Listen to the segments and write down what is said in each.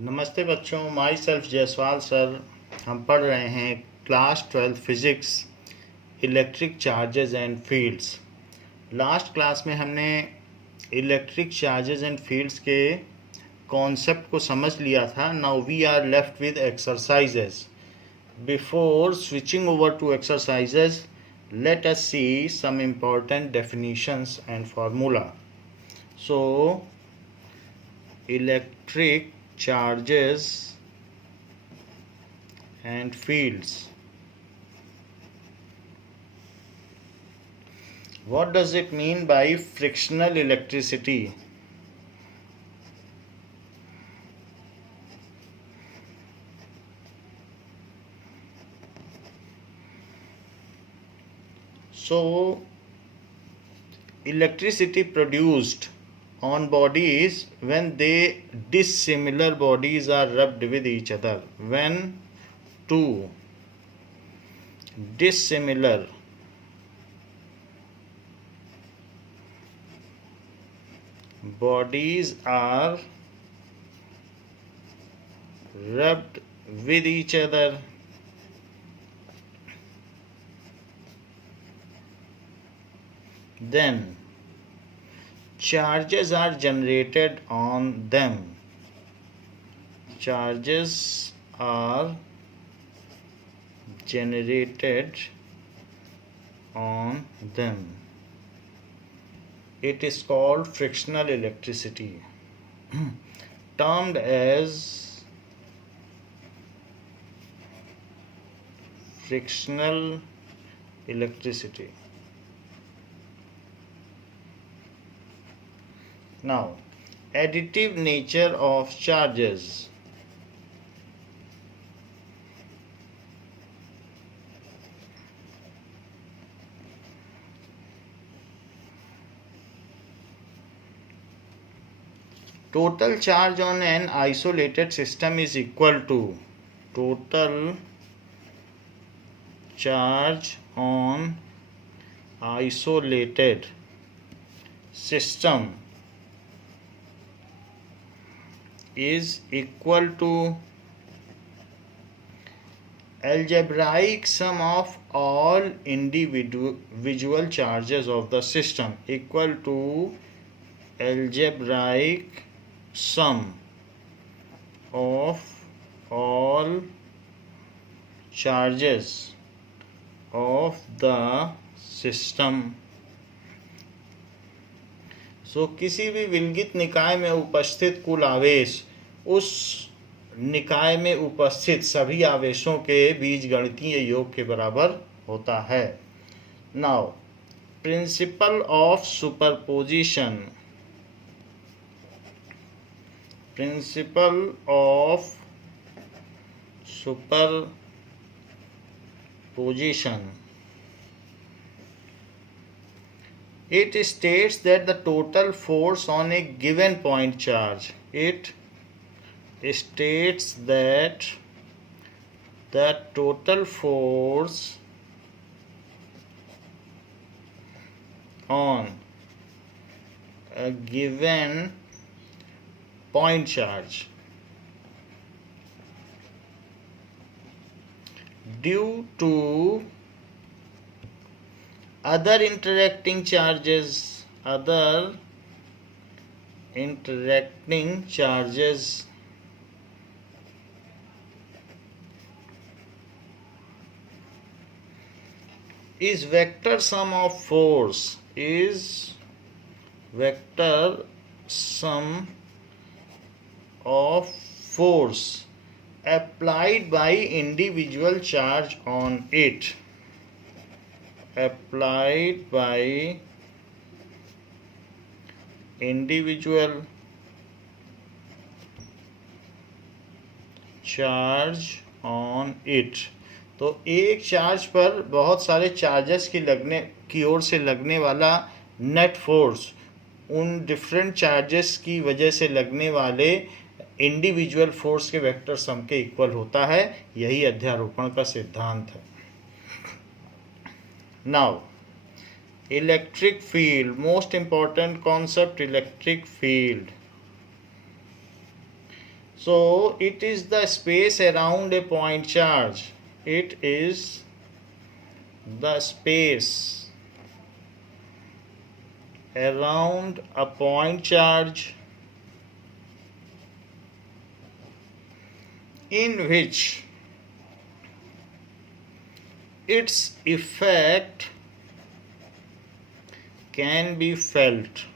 नमस्ते बच्चों, my self Jaiswal sir. हम पढ़ रहे हैं class 12 physics, electric charges and fields. Last class में हमने इलेक्ट्रिक चार्जेस एंड फील्ड्स के कॉन्सेप्ट को समझ लिया था। Now we are left with exercises. Before switching over to exercises, let us see some important definitions and formula. So, electric charges and fields. What does it mean by frictional electricity? So, electricity produced on bodies when dissimilar bodies are rubbed with each other. When two dissimilar bodies are rubbed with each other, then charges are generated on them. Charges are generated on them. It is called frictional electricity, termed as frictional electricity. Now, additive nature of charges. Total charge on an isolated system is equal to total charge on isolated system is equal to algebraic sum of all individual charges of the system, equal to algebraic sum of all charges of the system. सो किसी भी विलगित निकाय में उपस्थित कुल आवेश उस निकाय में उपस्थित सभी आवेशों के बीजगणितीय योग के बराबर होता है. Now, principle of superposition. Principle of superposition. It states that the total force on a given point charge. It states that the total force on a given point charge due to other interacting charges is vector sum of force, is vector sum of force applied by individual charge on it. Applied by individual charge on it. तो एक charge पर बहुत सारे charges की ओर से लगने वाला net force उन डिफरेंट चार्जेस की वजह से लगने वाले इंडिविजुअल फोर्स के वेक्टर सम के इक्वल होता है. यही अध्यारोपण का सिद्धांत है. Now, electric field, most important concept, electric field. So it is the space around a point charge. It is the space around a point charge in which its effect can be felt.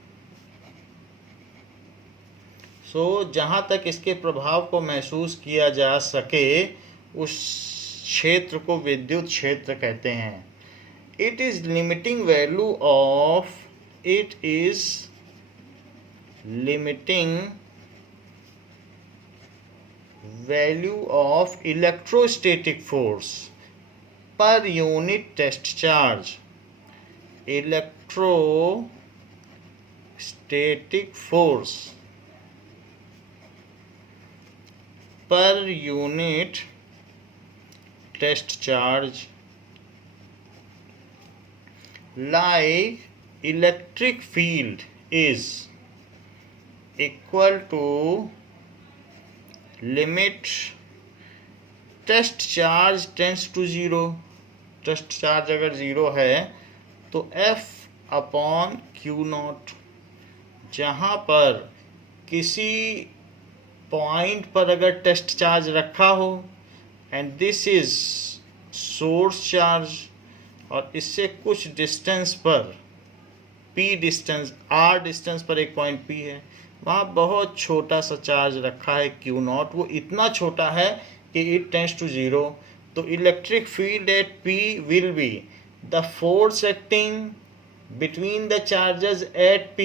सो जहाँ तक इसके प्रभाव को महसूस किया जा सके उस क्षेत्र को विद्युत क्षेत्र कहते हैं. It is limiting value of electrostatic force per unit test charge. Electrostatic force per unit test charge, like electric field is equal to limit test charge tends to 0. Test charge अगर 0 है तो F अपॉन Q नॉट. जहाँ पर किसी point पर अगर test charge रखा हो and this is source charge और इससे कुछ डिस्टेंस पर P डिस्टेंस R डिस्टेंस पर एक पॉइंट P है, वहाँ बहुत छोटा सा चार्ज रखा है Q नॉट. वो इतना छोटा है कि इट टेंड्स टू 0. तो electric field at P will be the force acting between the charges at P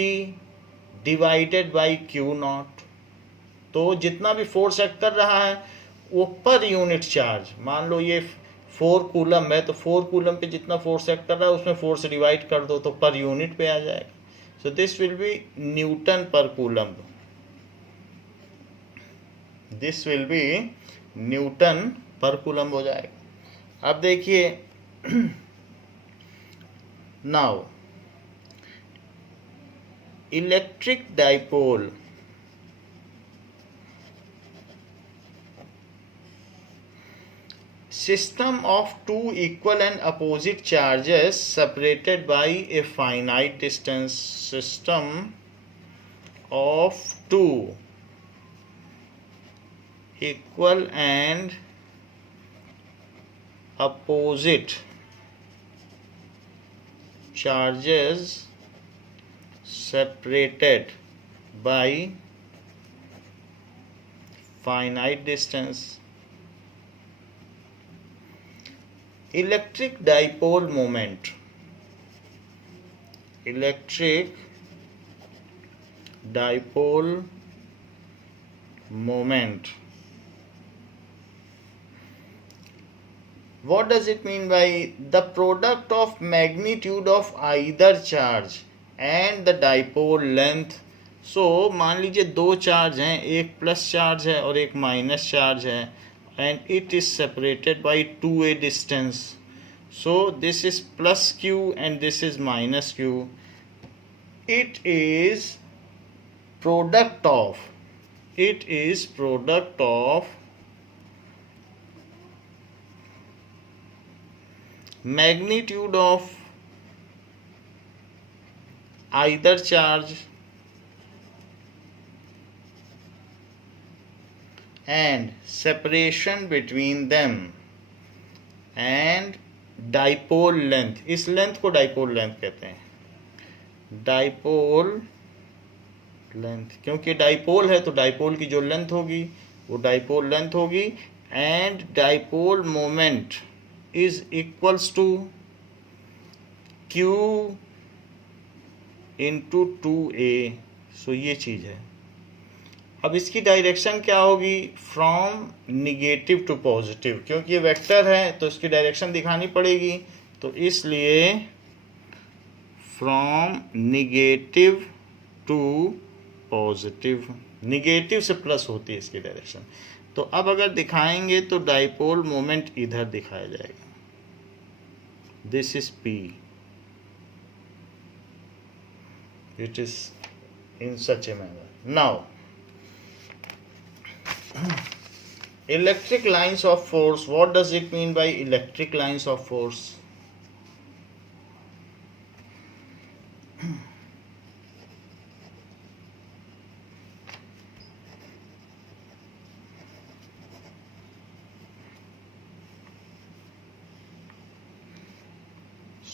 divided by Q nought. तो जितना भी फोर्स एक्ट कर रहा है वो पर यूनिट चार्ज, मान लो ये 4 कूलम है तो 4 कूलम पे जितना फोर्स एक्ट कर रहा है उसमें फोर्स डिवाइड कर दो तो पर यूनिट पे आ जाएगा. So this will be newton per coulomb. This will be newton per coulomb हो जाएगा. अब देखिए now electric dipole. System of two equal and opposite charges separated by a finite distance. System of two equal and opposite charges separated by finite distance. Electric dipole moment. Electric dipole moment. What does it mean by the product of magnitude of either charge and the dipole length? So मान लीजिए दो charge हैं, एक plus charge है और एक minus charge है, and it is separated by 2a distance. So this is plus Q and this is minus Q. It is product of magnitude of either charge and separation between them and dipole length. इस length को dipole length कहते हैं. Dipole length, क्योंकि dipole है तो dipole की जो length होगी वो डाइपोल लेंथ होगी. And dipole moment is equals to Q into 2a. So ये चीज़ है. अब इसकी डायरेक्शन क्या होगी? फ्रॉम निगेटिव टू पॉजिटिव, क्योंकि ये वेक्टर है तो इसकी डायरेक्शन दिखानी पड़ेगी. तो इसलिए from negative to positive, negative से प्लस होती है इसकी डायरेक्शन. तो अब अगर दिखाएंगे तो डाइपोल मोमेंट इधर दिखाया जाएगा. This is P. It is in such a manner. Now Electric lines of force. What does it mean by electric lines of force?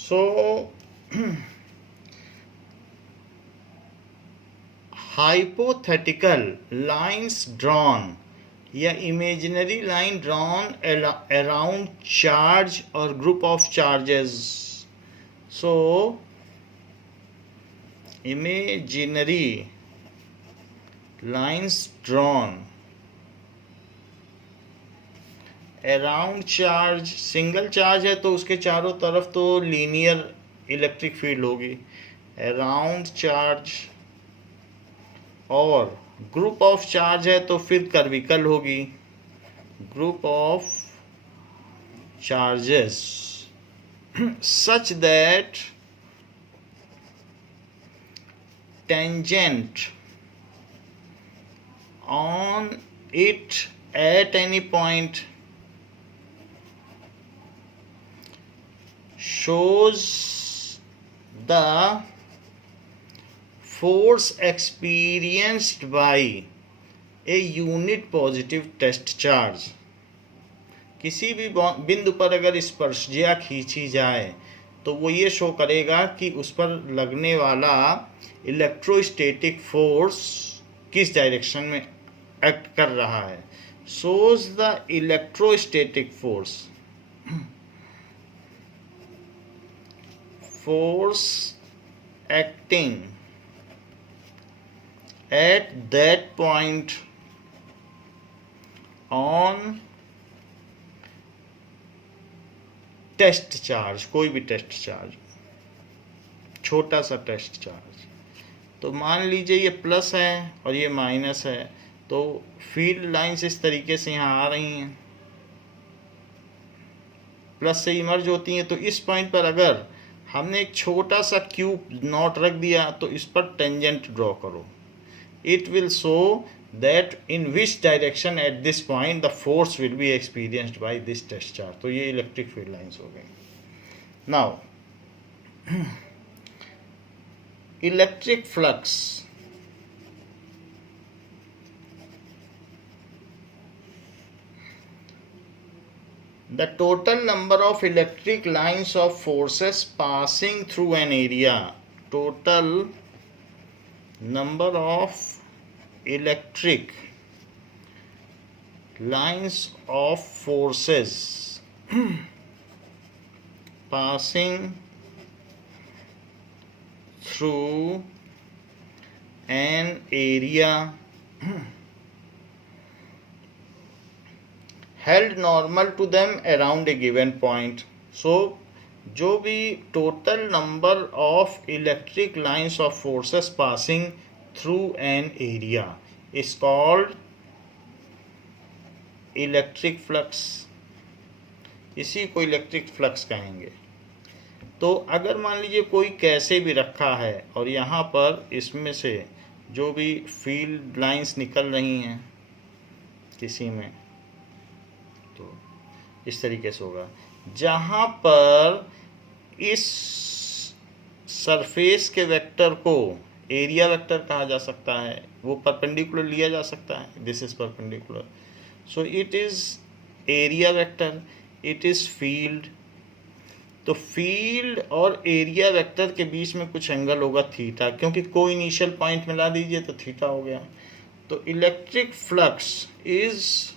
So hypothetical lines drawn या imaginary line drawn around charge or group of charges. So imaginary lines drawn around charge, single charge है तो उसके चारों तरफ तो linear electric field होगी, around charge, और group of charge है तो फिर कर्विकल होगी, group of charges such that tangent on it at any point shows the force experienced by a unit positive test charge. किसी भी बिंदु पर अगर स्पर्शजिया खींची जाए तो वो ये शो करेगा कि उस पर लगने वाला इलेक्ट्रोस्टैटिक फोर्स किस डायरेक्शन में एक्ट कर रहा है. shows the electrostatic force acting at that point on test charge, कोई भी टेस्ट चार्ज, छोटा सा टेस्ट चार्ज. तो मान लीजिए ये प्लस है और ये माइनस है, तो फील्ड लाइंस इस तरीके से यहाँ आ रही हैं, प्लस से इमर्ज होती हैं. तो इस पॉइंट पर अगर हमने एक छोटा सा क्यूब नॉट रख दिया तो इस पर टेंजेंट ड्रॉ करो. It will show that in which direction at this point the force will be experienced by this test charge. तो ये इलेक्ट्रिक फील्ड लाइंस हो गई. Now electric flux. The total number of electric lines of forces passing through an area. Total number of electric lines of forces passing through an area held normal to them around a given point. So जो भी total number of electric lines of forces passing through an area is called electric flux. इसी को electric flux कहेंगे. तो अगर मान लीजिए कोई कैसे भी रखा है और यहाँ पर इसमें से जो भी फील्ड लाइंस निकल रही हैं किसी में, तो इस तरीके से होगा. जहाँ पर इस सरफेस के वेक्टर को एरिया वेक्टर कहा जा सकता है, वो परपेंडिकुलर लिया जा सकता है. This is perpendicular, so it is area vector, it is field. तो फील्ड और एरिया वेक्टर के बीच में कुछ एंगल होगा थीटा, क्योंकि कोई इनिशियल पॉइंट मिला दीजिए तो थीटा हो गया. तो electric flux is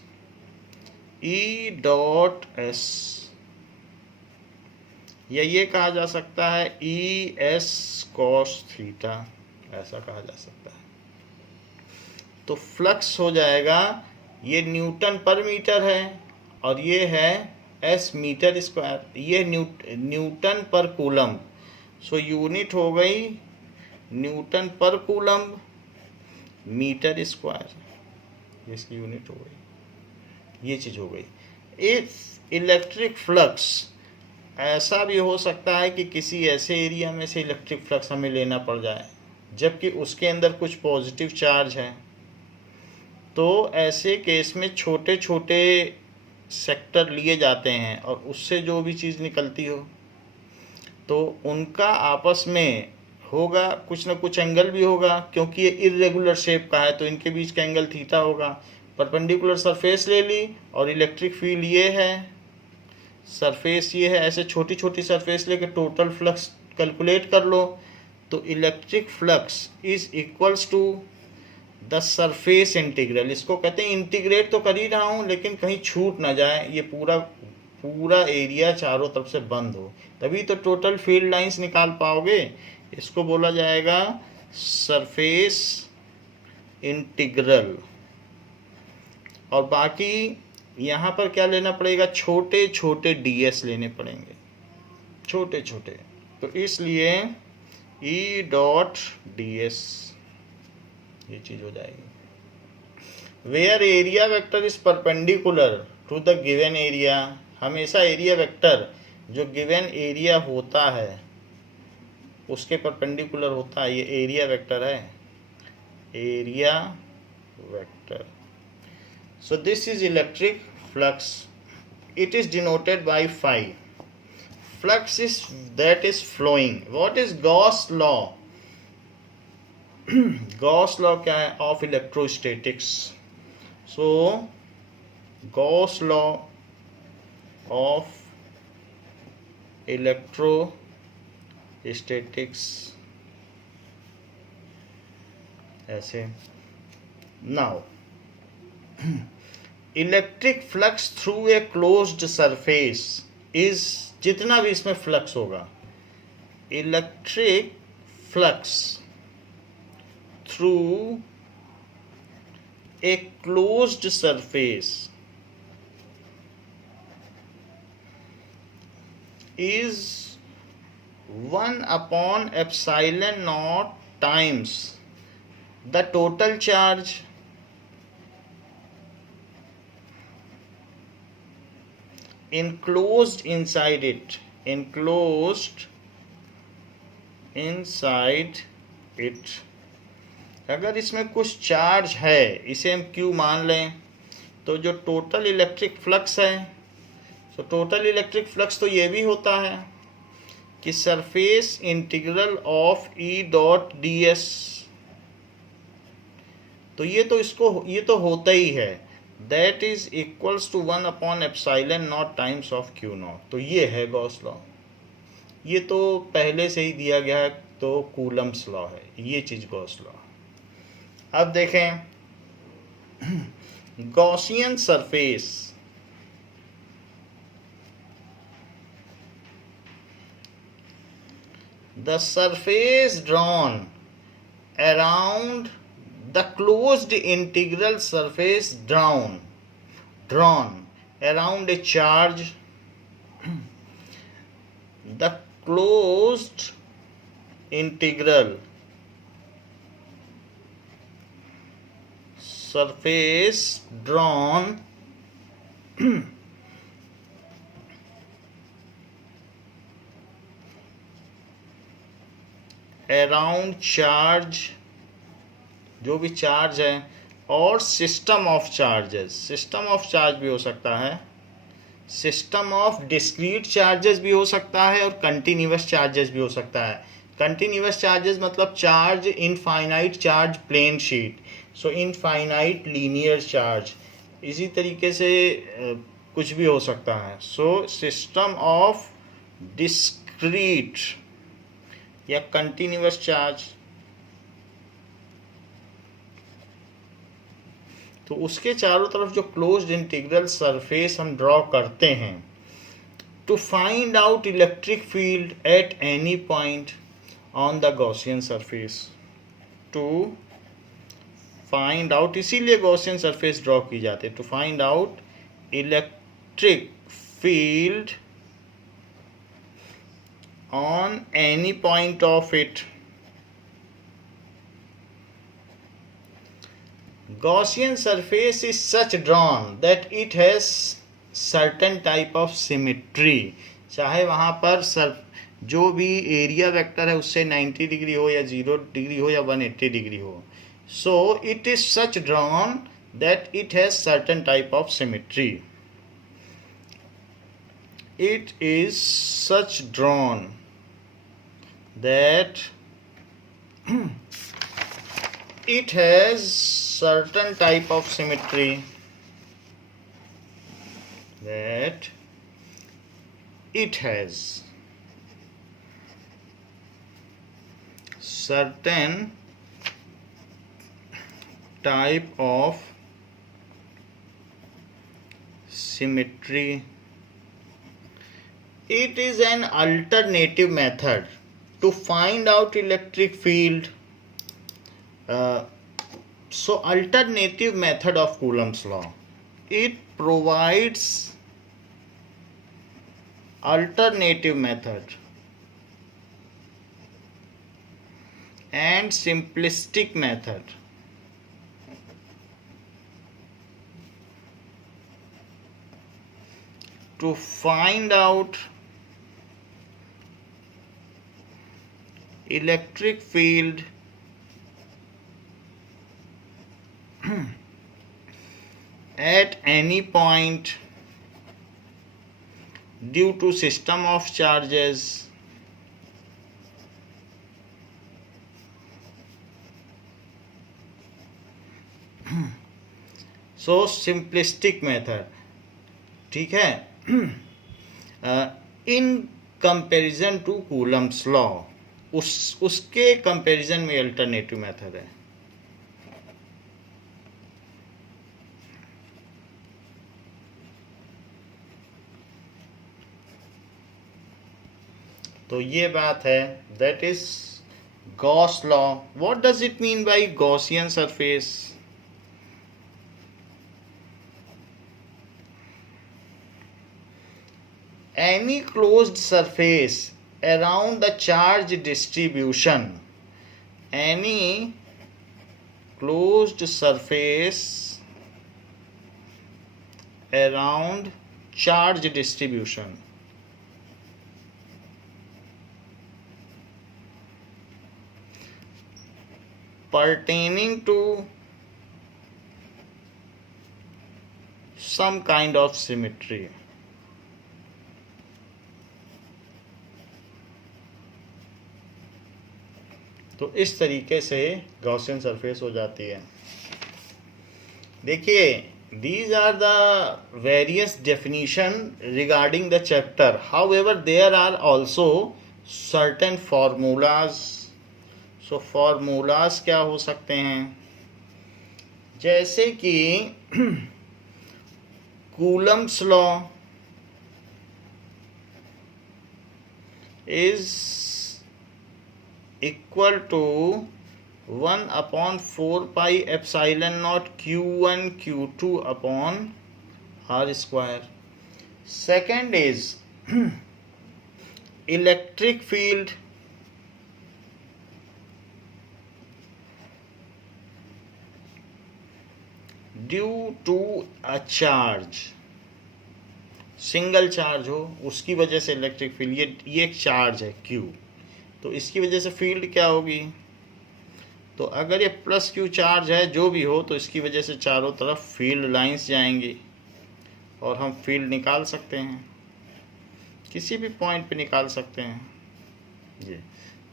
E dot S, या ये कहा जा सकता है ई एस कॉस थीटा, ऐसा कहा जा सकता है. तो फ्लक्स हो जाएगा, ये न्यूटन पर मीटर है और ये है एस मीटर स्क्वायर, ये Newton per coulomb. So unit हो गई Newton per coulomb metre square, इसकी यूनिट हो गई, ये चीज़ हो गई. इस इलेक्ट्रिक फ्लक्स ऐसा भी हो सकता है कि किसी ऐसे एरिया में से इलेक्ट्रिक फ्लक्स हमें लेना पड़ जाए जबकि उसके अंदर कुछ पॉजिटिव चार्ज है, तो ऐसे केस में छोटे छोटे सेक्टर लिए जाते हैं और उससे जो भी चीज़ निकलती हो तो उनका आपस में होगा, कुछ ना कुछ एंगल भी होगा, क्योंकि ये इर्रेगुलर शेप का है तो इनके बीच का एंगल थीटा होगा। परपेंडिकुलर सरफेस ले ली और इलेक्ट्रिक फील्ड ये है, सरफेस ये है, ऐसे छोटी छोटी सरफेस लेके टोटल फ्लक्स कैलकुलेट कर लो। तो electric flux is equals to the surface integral. इसको कहते हैं, इंटीग्रेट तो कर ही रहा हूँ लेकिन कहीं छूट ना जाए, ये पूरा पूरा एरिया चारों तरफ से बंद हो, तभी तो टोटल फील्ड लाइंस निकाल पाओगे। इसको बोला जाएगा सरफेस इंटीग्रल। और बाकी यहाँ पर क्या लेना पड़ेगा, छोटे छोटे ds लेने पड़ेंगे, छोटे छोटे। तो इसलिए E डॉट ds ये चीज हो जाएगी। Where area vector is perpendicular to the given area, हमेशा एरिया वेक्टर जो गिवन एरिया होता है उसके परपेंडिकुलर होता है। ये एरिया वेक्टर है, area vector. So this is electric flux. It is denoted by phi. Flux is that is flowing. What is Gauss law? Gauss law क्या है? Of electrostatics. So Gauss law of electrostatics ऐसे। Now electric flux through a closed surface is, जितना भी इसमें flux होगा, electric flux through a closed surface is 1 epsilon naught times the total charge enclosed inside it, enclosed inside it। अगर इसमें कुछ charge है, इसे हम Q मान लें, तो जो टोटल इलेक्ट्रिक फ्लक्स है, तो टोटल इलेक्ट्रिक फ्लक्स तो ये भी होता है कि surface integral of E dot ds। तो ये तो होता ही है, that is equals to 1 epsilon naught times of Q naught। तो ये है गॉस लॉ, ये तो पहले से ही दिया गया है, तो कूलम्स लॉ है, ये चीज गॉस लॉ। अब देखें Gaussian surface, the surface drawn around the closed integral surface drawn around a charge, the closed integral surface drawn around charge, जो भी चार्ज है, और system of charges, system of charge भी हो सकता है, सिस्टम ऑफ डिस्क्रीट चार्जेस भी हो सकता है और कंटिन्यूअस चार्जेस भी हो सकता है। कंटिन्यूअस चार्जेस मतलब charge infinite charge plane sheet, so infinite linear charge, इसी तरीके से कुछ भी हो सकता है। सो सिस्टम ऑफ डिस्क्रीट या कंटिन्यूअस चार्ज, तो उसके चारों तरफ जो क्लोज्ड इंटीग्रल सरफेस हम ड्रॉ करते हैं to find out electric field at any point on the Gaussian surface, to find out, इसीलिए गॉसियन सरफेस ड्रॉ की जाती है, to find out electric field on any point of it। Gaussian surface is such drawn that it has certain type of symmetry, चाहे वहाँ पर जो भी area vector है उससे 90 डिग्री हो या 0 डिग्री हो या 180 डिग्री हो। So it is such drawn that it has certain type of symmetry. It is such drawn that it has certain type of symmetry, that it has certain type of symmetry. It is an alternative method to find out electric field. So alternative method of Coulomb's law. It provides alternative method and simplistic method to find out electric field at any point due to system of charges so simplistic method, ठीक है, in comparison to Coulomb's law, उसके comparison में alternative method है. तो ये बात है, that is Gauss law. What does it mean by Gaussian surface? Any closed surface around the charge distribution, any closed surface around charge distribution pertaining to some kind of symmetry. तो इस तरीके से Gaussian surface हो जाती है. देखिए, these are the various definition regarding the chapter. However, there are also certain formulas. So formulas क्या हो सकते हैं? जैसे कि Coulomb's law is equal to 1 upon 4 pi epsilon naught q1 q2 upon r square. Second is electric field due to a charge, single charge हो, उसकी वजह से इलेक्ट्रिक फील्ड, ये एक चार्ज है Q, तो इसकी वजह से फील्ड क्या होगी? तो अगर ये प्लस Q चार्ज है, जो भी हो, तो इसकी वजह से चारों तरफ फील्ड लाइंस जाएंगी और हम फील्ड निकाल सकते हैं, किसी भी पॉइंट पे निकाल सकते हैं जी.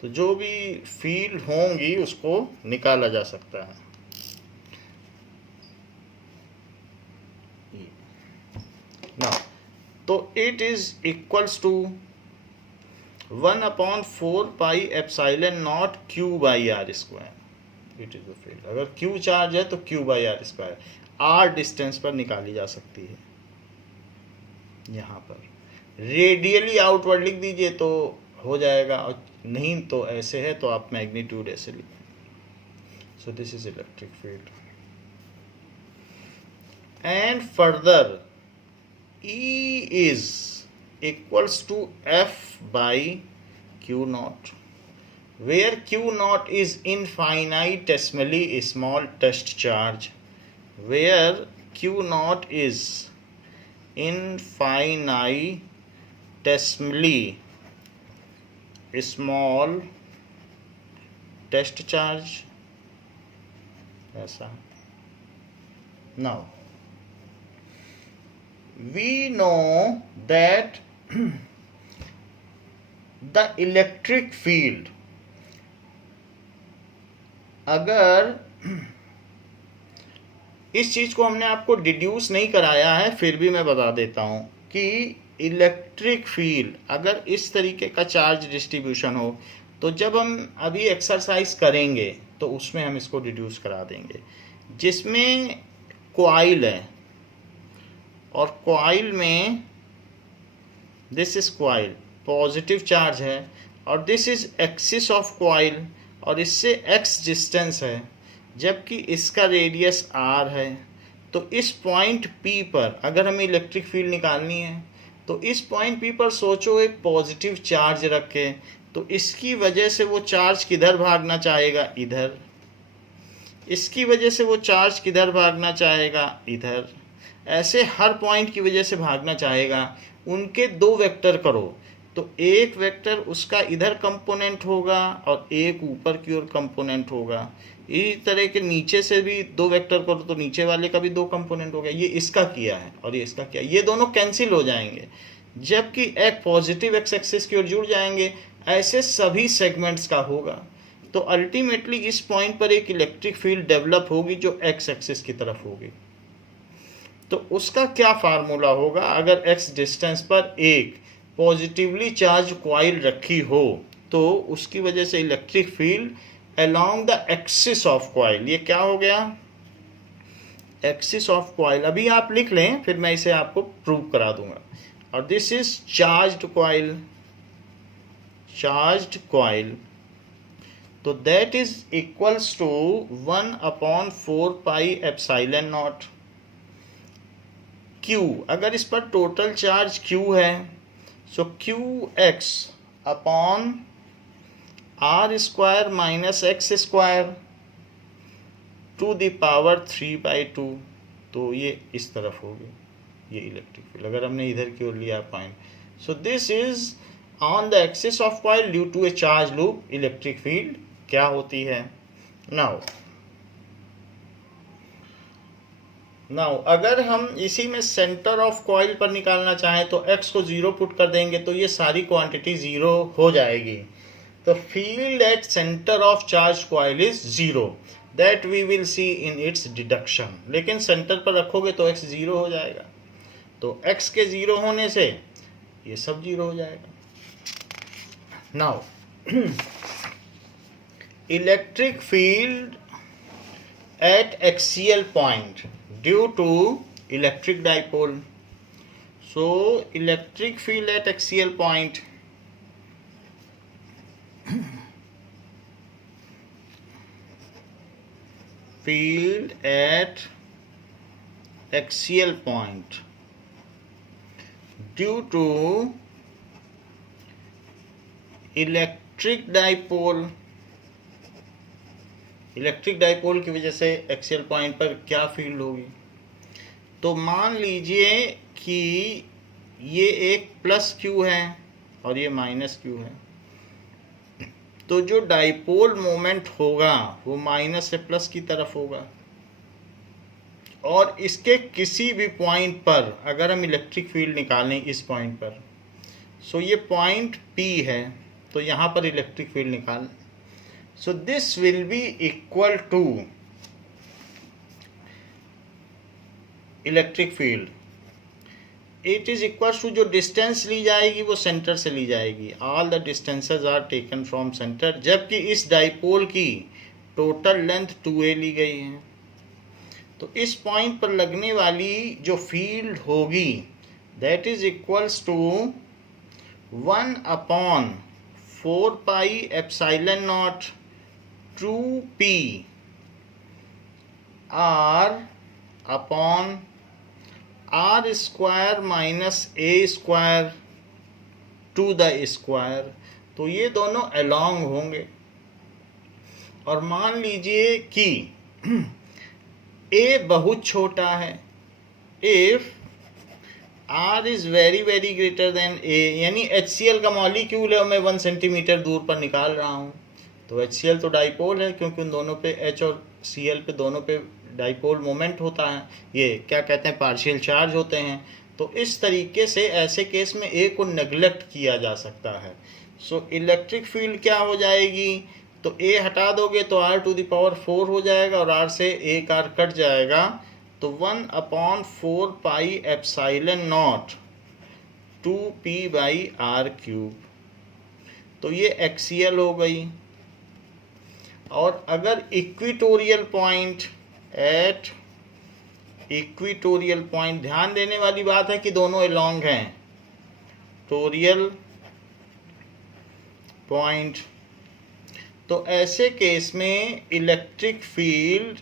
तो जो भी फील्ड होंगी उसको निकाला जा सकता है. नाउ तो it is equals to 1 upon 4 pi epsilon naught q by r square. It is the field. अगर q चार्ज है तो q by r square, r distance पर निकाली जा सकती है. यहाँ पर रेडियली आउटवर्ड लिख दीजिए तो हो जाएगा, और नहीं तो ऐसे है तो आप मैग्नीट्यूड ऐसे लिखिए. सो this is electric field. And further E is equals to F by Q naught, where Q naught is infinitesimally small test charge, where Q naught is infinitesimally small test charge, ऐसा. Now, we know that the electric field, अगर इस चीज को हमने आपको deduce नहीं कराया है, फिर भी मैं बता देता हूं कि इलेक्ट्रिक फील्ड अगर इस तरीके का चार्ज डिस्ट्रीब्यूशन हो, तो जब हम अभी एक्सरसाइज करेंगे तो उसमें हम इसको डिड्यूस करा देंगे, जिसमें कॉइल है और कॉइल में this is coil, positive charge है, और this is axis of coil और इससे x डिस्टेंस है, जबकि इसका रेडियस r है। तो इस पॉइंट P पर अगर हमें इलेक्ट्रिक फील्ड निकालनी है, तो इस पॉइंट P पर सोचो एक पॉजिटिव चार्ज रखे, तो इसकी वजह से वो चार्ज किधर भागना चाहेगा, इधर। इसकी वजह से वो चार्ज किधर भागना चाहेगा, इधर। ऐसे हर पॉइंट की वजह से भागना चाहेगा। उनके दो वेक्टर करो तो एक वेक्टर उसका इधर कंपोनेंट होगा और एक ऊपर की ओर कंपोनेंट होगा। इसी तरह के नीचे से भी दो वेक्टर करो तो नीचे वाले का भी दो कंपोनेंट होगा। ये इसका किया है और ये इसका किया, ये दोनों कैंसिल हो जाएंगे, जबकि एक पॉजिटिव एक्स एक्सिस की ओर जुड़ जाएंगे। ऐसे सभी सेगमेंट्स का होगा। तो अल्टीमेटली इस पॉइंट पर एक इलेक्ट्रिक फील्ड डेवलप होगी जो एक्स एक्सिस की तरफ होगी। तो उसका क्या फार्मूला होगा, अगर एक्स डिस्टेंस पर एक पॉजिटिवली चार्ज कॉइल रखी हो तो उसकी वजह से electric field along the axis of coil, ये क्या हो गया, एक्सिस ऑफ कॉइल। अभी आप लिख लें, फिर मैं इसे आपको प्रूव करा दूंगा। और this is charged coil, charged coil. तो that is equals to 1/4 pi epsilon nought Q। अगर इस पर टोटल चार्ज Q है, so QX upon R square minus X square to the power 3/2। तो ये इस तरफ होगी ये इलेक्ट्रिक फील्ड, अगर हमने इधर की ओर लिया point. So this is on the axis of coil due to a charge loop. Electric field क्या होती है। नाउ अगर हम इसी में सेंटर ऑफ कॉइल पर निकालना चाहें तो x को 0 पुट कर देंगे तो ये सारी क्वांटिटी 0 हो जाएगी। तो field at centre of charge coil is 0, that we will see in its deduction. लेकिन सेंटर पर रखोगे तो x 0 हो जाएगा, तो x के 0 होने से ये सब 0 हो जाएगा। Now electric field at axial point due to electric dipole. So electric field at axial point field at axial point due to electric dipole। Electric dipole की वजह से एक्सियल पॉइंट पर क्या फील्ड होगी। तो मान लीजिए कि ये एक प्लस क्यू है और ये माइनस क्यू है, तो जो डाइपोल मोमेंट होगा वो माइनस से प्लस की तरफ होगा। और इसके किसी भी पॉइंट पर अगर हम इलेक्ट्रिक फील्ड निकालें इस पॉइंट पर, सो ये पॉइंट P है, तो यहाँ पर इलेक्ट्रिक फील्ड निकालें। So this will be equal to electric field, it is equal to जो डिस्टेंस ली जाएगी वो सेंटर से ली जाएगी। All the distances are taken from center, जबकि इस डाइपोल की टोटल लेंथ 2a ली गई है। तो इस पॉइंट पर लगने वाली जो फील्ड होगी that is equals to 1/4 pi epsilon nought 2p r upon r square minus a square to the square. तो ये दोनों अलोंग होंगे। और मान लीजिए कि a बहुत छोटा है, if r is very very greater than a, यानी HCl का मॉलिक्यूल है, मैं 1 सेंटीमीटर दूर पर निकाल रहा हूँ। तो HCl तो डाइपोल है क्योंकि उन दोनों पे H और Cl पे दोनों पे डाइपोल मोमेंट होता है, ये क्या कहते हैं, पार्शियल चार्ज होते हैं। तो इस तरीके से ऐसे केस में ए को नेग्लेक्ट किया जा सकता है। सो इलेक्ट्रिक फील्ड क्या हो जाएगी, तो ए हटा दोगे तो r⁴ हो जाएगा और r से एक r कट जाएगा, तो 1/4 पाई एप्सिलॉन नॉट 2p/r³। तो ये एक्सियल हो गई। और अगर equatorial point, at equatorial point, ध्यान देने वाली बात है कि दोनों अलोंग हैं, टोरियल पॉइंट, तो ऐसे केस में इलेक्ट्रिक फील्ड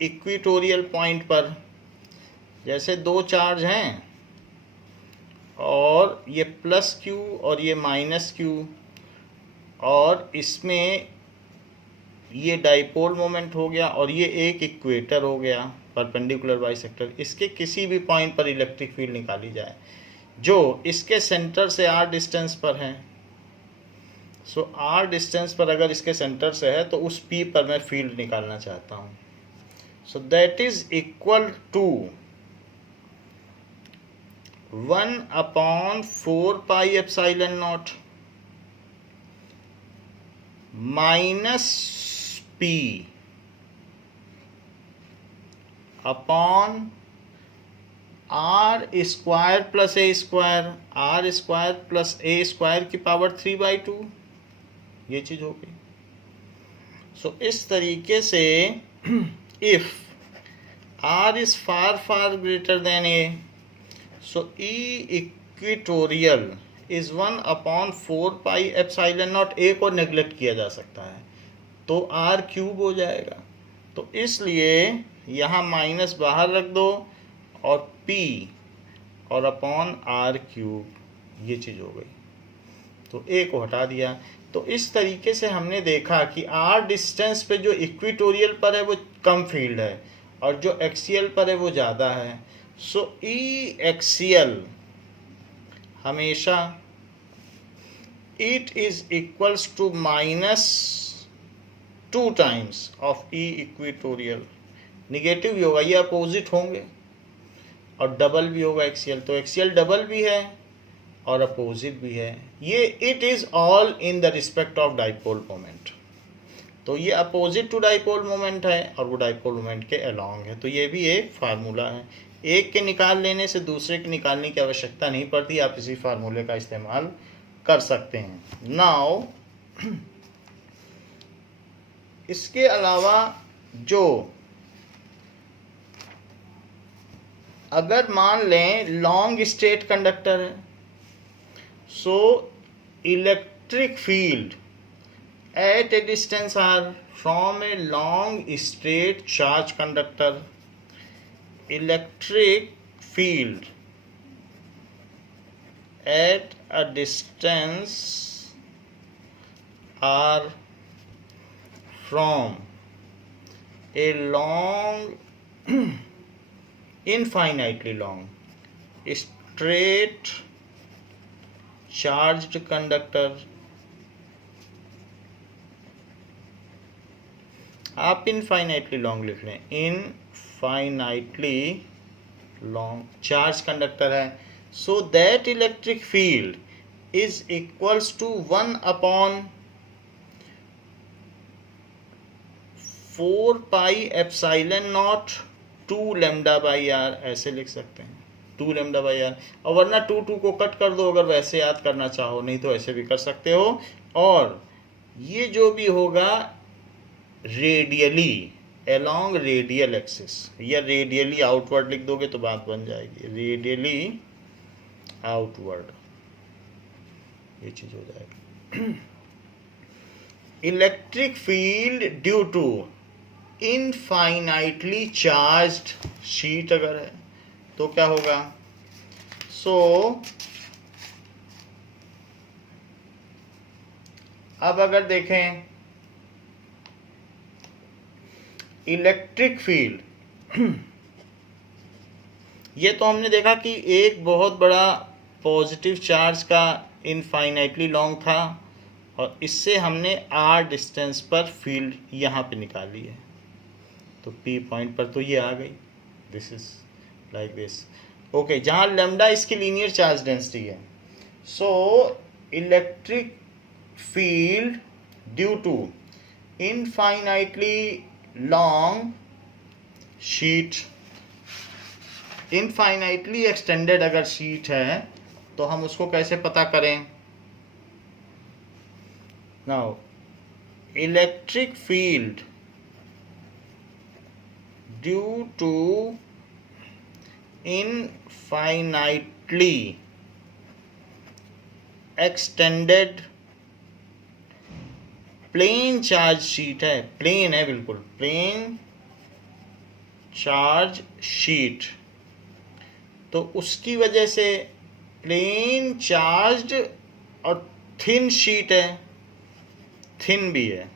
इक्विटोरियल पॉइंट पर, जैसे दो चार्ज हैं और ये +q और ये -q, और इसमें ये डाइपोल मोमेंट हो गया और ये एक इक्वेटर हो गया, परपेंडिकुलर बाइसेक्टर, इसके किसी भी पॉइंट पर इलेक्ट्रिक फील्ड निकाली जाए जो इसके सेंटर से r डिस्टेंस पर है। सो r डिस्टेंस पर अगर इसके सेंटर से है तो उस p पर मैं फील्ड निकालना चाहता हूँ। So that is equal to 1/4 pi epsilon nought minus p upon r² plus a², r² plus a² की पावर 3/2, ये चीज हो गई। सो इस तरीके से if r is far greater than a, so e equatorial is 1/4 pi epsilon not, a को neglect किया जा सकता है तो r³ हो जाएगा। तो इसलिए यहाँ माइनस बाहर रख दो और p और अपॉन r³, ये चीज़ हो गई, तो a को हटा दिया। तो इस तरीके से हमने देखा कि r डिस्टेंस पे जो इक्विटोरियल पर है वो कम फील्ड है और जो एक्सियल पर है वो ज़्यादा है। सो e एक्सियल हमेशा it is equals to -2 times of e equatorial. Negative भी होगा, ये अपोजिट होंगे, और डबल भी होगा एक्सियल, तो एक्सियल डबल भी है और अपोजिट भी है। ये it is all in the respect of dipole moment. तो ये अपोजिट टू डाइपोल मोमेंट है और वो डाइपोल मोमेंट के अलोंग है। तो ये भी एक फार्मूला है। एक के निकाल लेने से दूसरे के निकालने की आवश्यकता नहीं पड़ती, आप इसी फार्मूले का इस्तेमाल कर सकते हैं। नाउ इसके अलावा जो अगर मान लें लॉन्ग स्ट्रेट कंडक्टर है, so electric field at a distance r from a long straight charge conductor, electric field at a distance r from a long infinitely long straight charged conductor, आप infinitely long लिख लें, infinitely long charge conductor है। So that electric field is equals to 1/4 pi epsilon nought 2 λ/r, ऐसे लिख सकते हैं 2 λ/r, और वरना 2 को कट कर दो अगर वैसे याद करना चाहो, नहीं तो ऐसे भी कर सकते हो। और ये जो भी होगा रेडियली अलोंग रेडियल एक्सिस, या रेडियली आउटवर्ड लिख दोगे तो बात बन जाएगी, रेडियली आउटवर्ड, ये चीज हो जाएगी। Electric field due to infinitely charged sheet अगर है तो क्या होगा, सो अब अगर देखें इलेक्ट्रिक फील्ड, ये तो हमने देखा कि एक बहुत बड़ा पॉजिटिव चार्ज का इनफाइनाइटली लॉन्ग था और इससे हमने r डिस्टेंस पर फील्ड यहाँ पे निकाली है। तो P पॉइंट पर तो ये आ गई, this is like this. Okay, जहाँ लैम्डा इसकी लीनियर चार्ज डेंसिटी है। So electric field due to infinitely long sheet, infinitely extended अगर शीट है तो हम उसको कैसे पता करें? Now electric field due to infinitely extended plane charge sheet है, प्लेन है बिल्कुल, प्लेन चार्ज शीट, तो उसकी वजह से प्लेन चार्ज्ड और थिन शीट है, थिन भी है।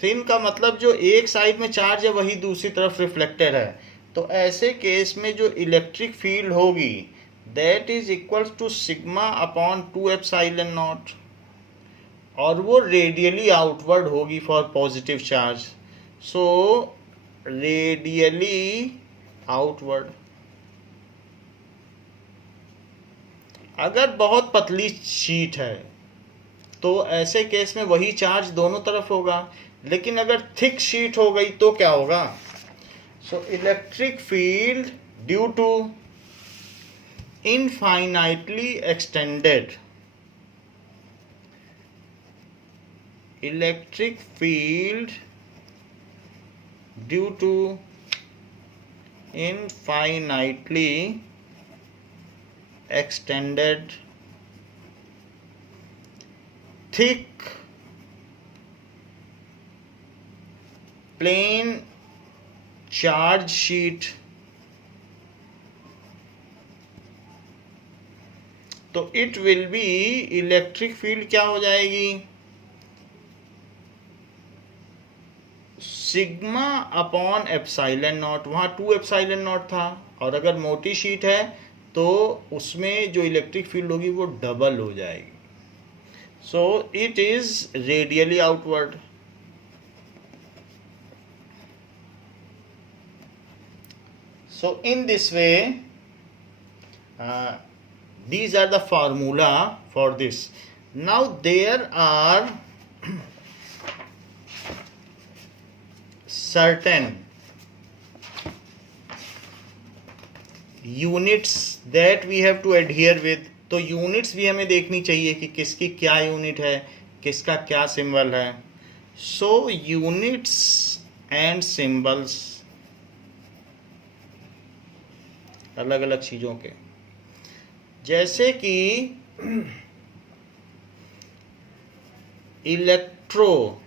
थिन का मतलब जो एक साइड में चार्ज है वही दूसरी तरफ रिफ्लेक्टेड है। तो ऐसे केस में जो इलेक्ट्रिक फील्ड होगी that is equals to sigma upon 2 epsilon naught, और वो रेडियली आउटवर्ड होगी for positive charge. So radially outward. अगर बहुत पतली शीट है तो ऐसे केस में वही चार्ज दोनों तरफ होगा, लेकिन अगर थिक शीट हो गई तो क्या होगा? So electric field due to infinitely extended, electric field due to infinitely extended thick plane charge sheet, तो it will be electric field क्या हो जाएगी? सिग्मा अपॉन एप्सिलॉन नॉट, वहाँ 2 एप्सिलॉन नॉट था, और अगर मोटी शीट है तो उसमें जो इलेक्ट्रिक फील्ड होगी वो डबल हो जाएगी। सो it is radially outward. So in this way these are the formula for this. Now there are certain units that we have to adhere with. तो यूनिट्स भी हमें देखनी चाहिए कि किसकी क्या यूनिट है, किसका क्या सिंबल है। सो यूनिट्स एंड सिंबल्स अलग अलग चीज़ों के, जैसे कि electro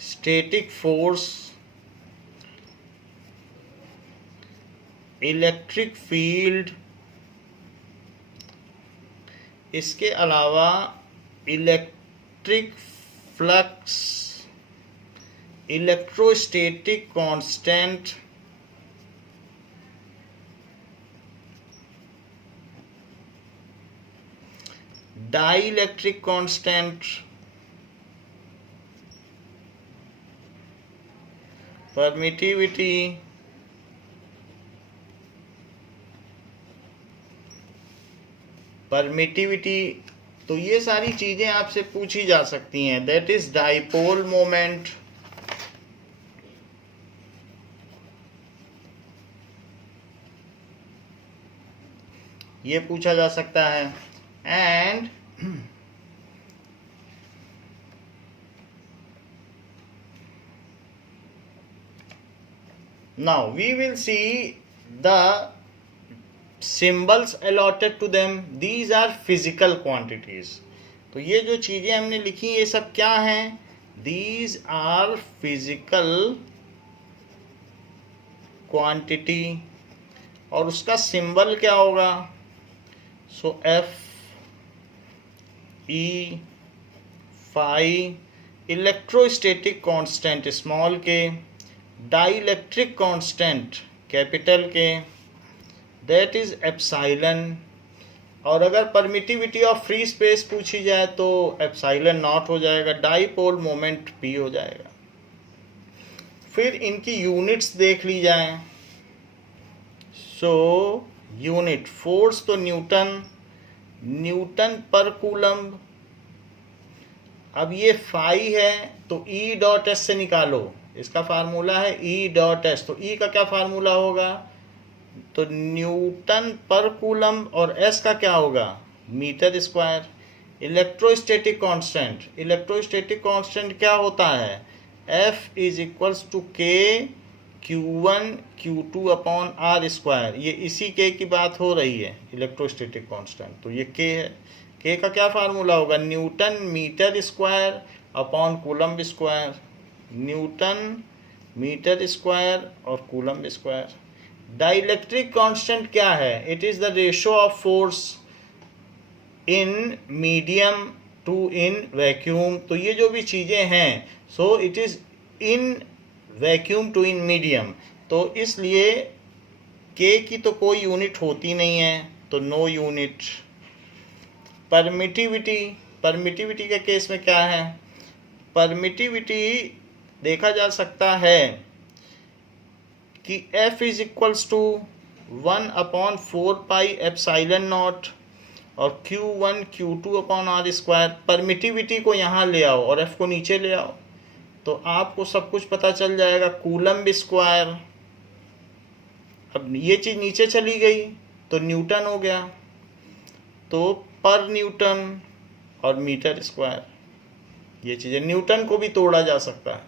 static force, electric field, इसके अलावा electric flux, electrostatic constant, dielectric constant, permittivity, तो ये सारी चीजें आपसे पूछी जा सकती हैं। दैट इज डाइपोल मोमेंट, ये पूछा जा सकता है। And now we will see the symbols allotted to them. These are physical quantities. तो ये जो चीजें हमने लिखी ये सब क्या हैं? These are physical quantity, और उसका सिंबल क्या होगा? सो F E phi, electrostatic constant small के, डाइलेक्ट्रिक कांस्टेंट कैपिटल के, दैट इज एप्सिलॉन। और अगर परमिटिविटी ऑफ फ्री स्पेस पूछी जाए तो एप्सिलॉन नॉट हो जाएगा, डाइपोल मोमेंट P हो जाएगा। फिर इनकी यूनिट्स देख ली जाए। सो यूनिट फोर्स तो न्यूटन, न्यूटन पर कूलम्ब। अब ये फाई है तो ई डॉट एस से निकालो, इसका फार्मूला है ई डॉट एस। तो ई का क्या फार्मूला होगा, तो न्यूटन पर कूलम्ब, और एस का क्या होगा, metre square. Electrostatic constant, electrostatic constant क्या होता है, एफ इज इक्वल्स टू के Q1 Q2 upon R square. ये इसी के की बात हो रही है, इलेक्ट्रोस्टैटिक कांस्टेंट। तो ये के है, के का क्या फार्मूला होगा, newton metre square upon coulomb square. Newton metre square और कूलम्ब स्क्वायर। डाइलेक्ट्रिक कांस्टेंट क्या है, it is the ratio of force in medium to in vacuum. तो ये जो भी चीज़ें हैं, so it is in vacuum to in medium. तो इसलिए के की तो कोई यूनिट होती नहीं है, तो नो यूनिट। परमिटिविटी, परमिटिविटी के केस में क्या है, परमिटिविटी देखा जा सकता है कि F is equals to 1/4 epsilon naught और Q1 Q2 upon R square. Permittivity को यहाँ ले आओ और F को नीचे ले आओ, तो आपको सब कुछ पता चल जाएगा। कूलम्ब स्क्वायर, अब ये चीज़ नीचे चली गई तो न्यूटन हो गया, तो पर न्यूटन और मीटर स्क्वायर। ये चीज़ें न्यूटन को भी तोड़ा जा सकता है,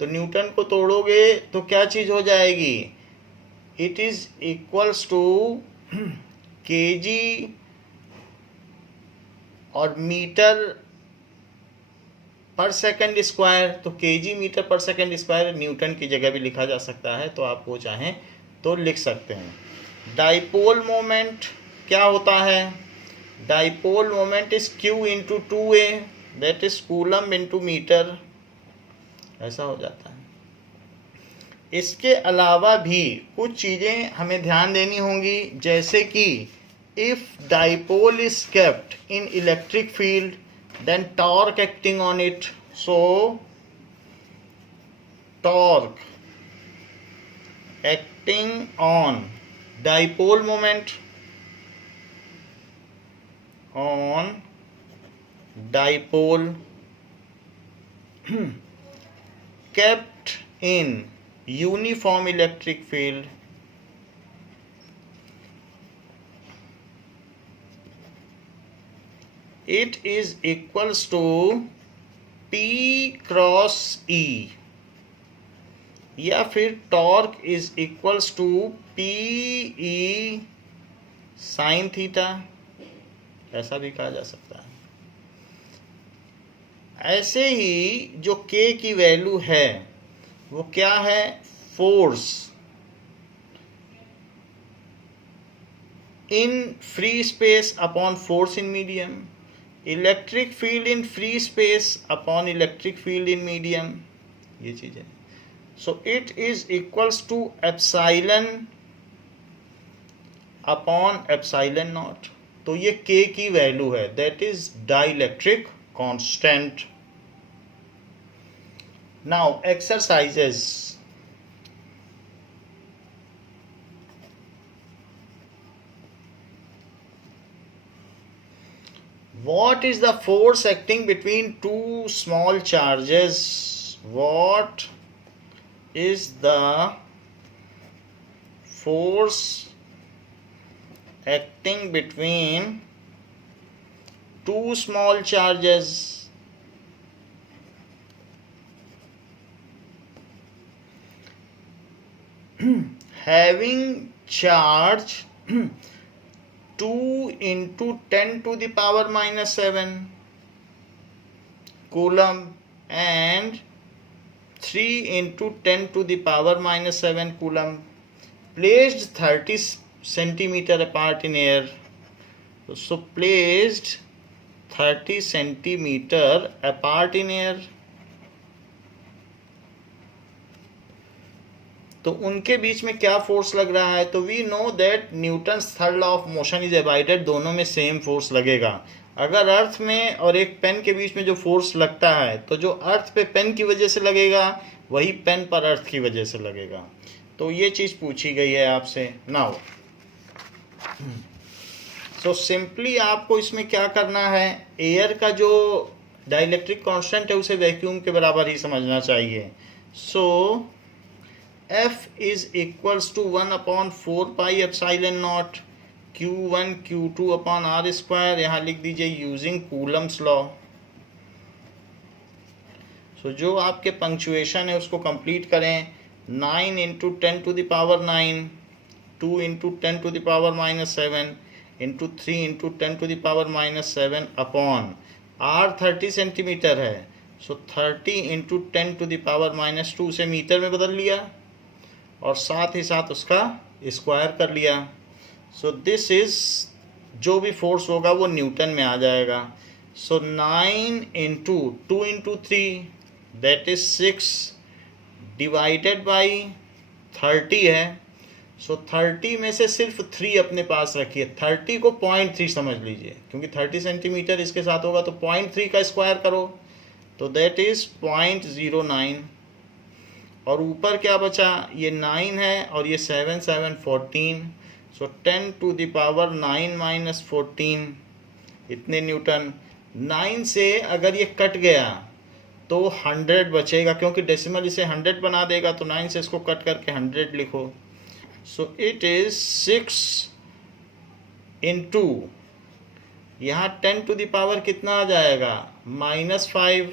तो न्यूटन को तोड़ोगे तो क्या चीज़ हो जाएगी, it is equals to KG और मीटर पर सेकंड स्क्वायर। तो KG metre per second square newton की जगह भी लिखा जा सकता है, तो आप वो चाहें तो लिख सकते हैं। डाइपोल मोमेंट क्या होता है, dipole moment is Q into 2a, that is coulomb into metre, ऐसा हो जाता है। इसके अलावा भी कुछ चीज़ें हमें ध्यान देनी होंगी, जैसे कि if dipole is kept in electric field then torque acting on it, so torque acting on dipole moment on dipole kept in uniform electric field it is equals to P cross E, या फिर torque is equals to P E sine theta, ऐसा भी कहा जा सकता है। ऐसे ही जो K की वैल्यू है वो क्या है, force in free space upon force in medium, electric field in free space upon electric field in medium, ये चीज़ें। So it is equals to epsilon upon epsilon naught. तो ये K की वैल्यू है, that is dielectric constant. Now exercises, what is the force acting between two small charges, what is the force acting between two small charges, having charge 2 into 10 to the power minus 7 coulomb and 3 into 10 to the power minus 7 coulomb, placed 30 centimeter apart in air. So placed 30 centimeter apart in air, तो उनके बीच में क्या force लग रहा है, तो we know that Newton's third law of motion is abided, दोनों में सेम फोर्स लगेगा। अगर अर्थ में और एक पेन के बीच में जो फोर्स लगता है, तो जो अर्थ पे पेन की वजह से लगेगा वही पेन पर अर्थ की वजह से लगेगा। तो ये चीज़ पूछी गई है आपसे। नाउ सो सिंपली आपको इसमें क्या करना है, एयर का जो डाइलेक्ट्रिक कांस्टेंट है उसे वैक्यूम के बराबर ही समझना चाहिए। So F is equals to 1/4πε0 Q1 Q2 upon R square. यहाँ लिख दीजिए यूजिंग कूलम्स लॉ। सो जो आपके पंक्चुएशन है उसको कंप्लीट करें। 9 into 10⁻⁹, 2 into 10⁻⁻7 into 3 into 10⁻⁻7 upon R 30 centimetre है। सो 30 इंटू 10⁻⁻2 से मीटर में बदल लिया और साथ ही साथ उसका स्क्वायर कर लिया। सो दिस इज, जो भी फोर्स होगा वो न्यूटन में आ जाएगा। सो 9 into 2 into 3 that is 6 divided by 30 है। सो 30 में से सिर्फ 3 अपने पास रखिए। 30 को 0.3 समझ लीजिए, क्योंकि 30 सेंटीमीटर इसके साथ होगा तो 0.3 का स्क्वायर करो तो दैट इज 0.09। और ऊपर क्या बचा, ये 9 है और ये 7 7 14। सो 10⁻⁹ - 14 इतने न्यूटन। 9 से अगर ये कट गया तो 100 बचेगा, क्योंकि डेसिमल इसे 100 बना देगा। तो 9 से इसको कट करके 100 लिखो। सो इट इज 6 इंटू, यहाँ 10⁻⁻ कितना आ जाएगा, -5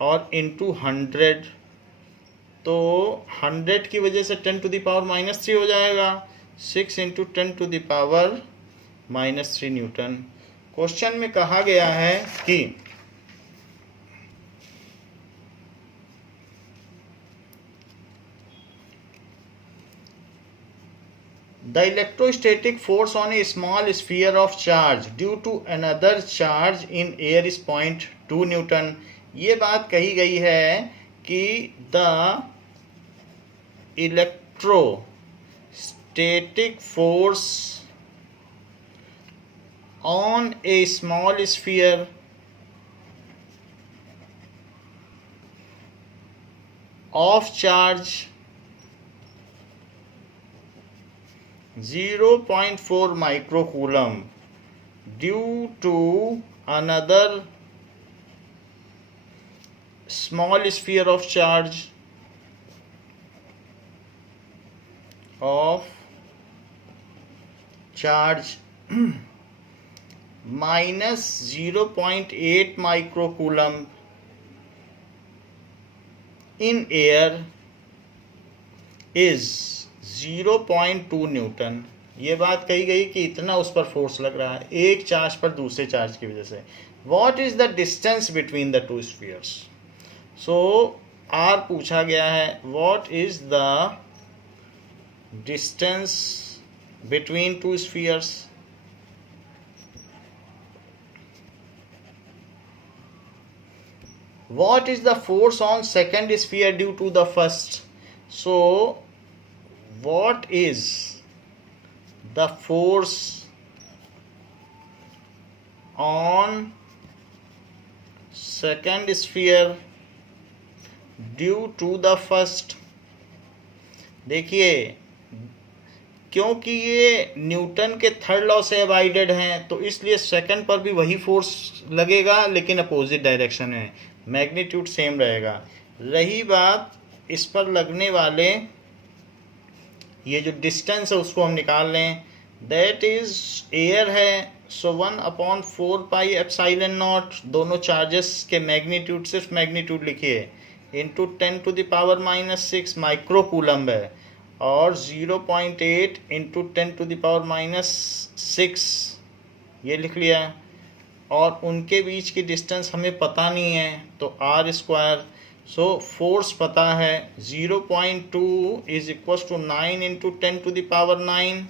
और इंटू 100। तो 100 की वजह से 10⁻⁻³ हो जाएगा। 6 इंटू 10⁻⁻³ न्यूटन। क्वेश्चन में कहा गया है कि the electrostatic force on a small sphere of charge due to another charge in air is 0.2 Newton. ये बात कही गई है कि the electrostatic force on a small sphere of charge 0.4 microcoulomb due to another small sphere of charge minus 0.8 microcoulomb in air is 0.2 Newton. ये बात कही गई कि इतना उस पर फोर्स लग रहा है एक चार्ज पर दूसरे चार्ज की वजह से। What is the distance between the two spheres. So R पूछा गया है, what is the distance between two spheres. What is the force on second sphere due to the first? So what is the force on second sphere due to the first? देखिए, क्योंकि ये Newton के third law से abided हैं तो इसलिए second पर भी वही फोर्स लगेगा, लेकिन अपोजिट डायरेक्शन में, मैग्नीट्यूड सेम रहेगा। रही बात इस पर लगने वाले ये जो डिस्टेंस है उसको हम निकाल लें। दैट इज एयर है, सो 1/4πε0 दोनों चार्जेस के मैग्नीट्यूड, सिर्फ मैग्नीट्यूड लिखिए, इंटू 10⁻⁻6 माइक्रोकूलम्ब है और 0.8 इंटू 10⁻⁻6 ये लिख लिया। और उनके बीच की डिस्टेंस हमें पता नहीं है तो आर स्क्वायर। सो फोर्स पता है 0.2 is equal to 9 into 10⁻⁹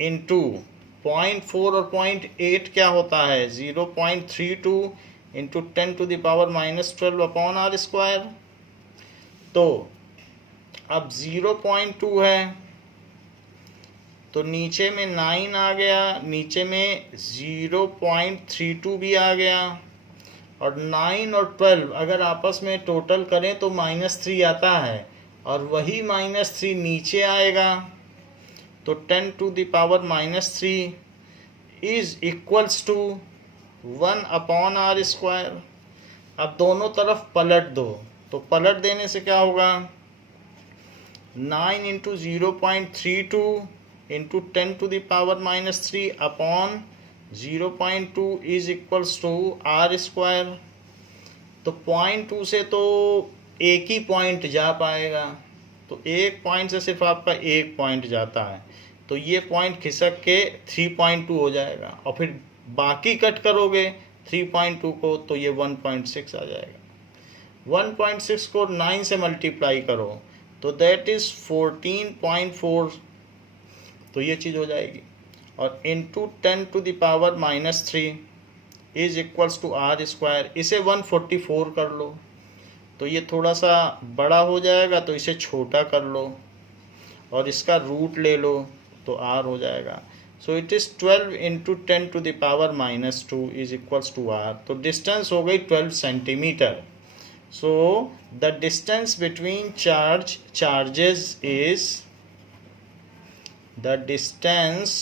into 0.4 और 0.8 क्या होता है 0.32 इंटू 10⁻⁻12 अपॉन आर स्क्वायर। तो अब 0.2 है तो नीचे में 9 आ गया, नीचे में 0.32 भी आ गया और 9 और 12 अगर आपस में टोटल करें तो -3 आता है, और वही -3 नीचे आएगा, तो 10 to the power -3 is equals to 1/r²। अब दोनों तरफ पलट दो, तो पलट देने से क्या होगा, 9 into 0.32 into 10 to the power -3 upon 0.2 is equals to r²। तो 0.2 से तो एक ही पॉइंट जा पाएगा, तो एक पॉइंट से सिर्फ आपका एक पॉइंट जाता है, तो ये पॉइंट खिसक के 3.2 हो जाएगा, और फिर बाकी कट करोगे 3.2 को तो ये 1.6 आ जाएगा। 1.6 को 9 से मल्टीप्लाई करो तो दैट इज़ 14.4, तो ये चीज़ हो जाएगी, और into 10 to the power -3 is equals to r²। इसे 144 कर लो, तो ये थोड़ा सा बड़ा हो जाएगा, तो इसे छोटा कर लो और इसका रूट ले लो, तो r हो जाएगा। So it is 12 into 10 to the power -2 is equals to r। तो डिस्टेंस हो गई 12 centimetre. So the distance between charges is the distance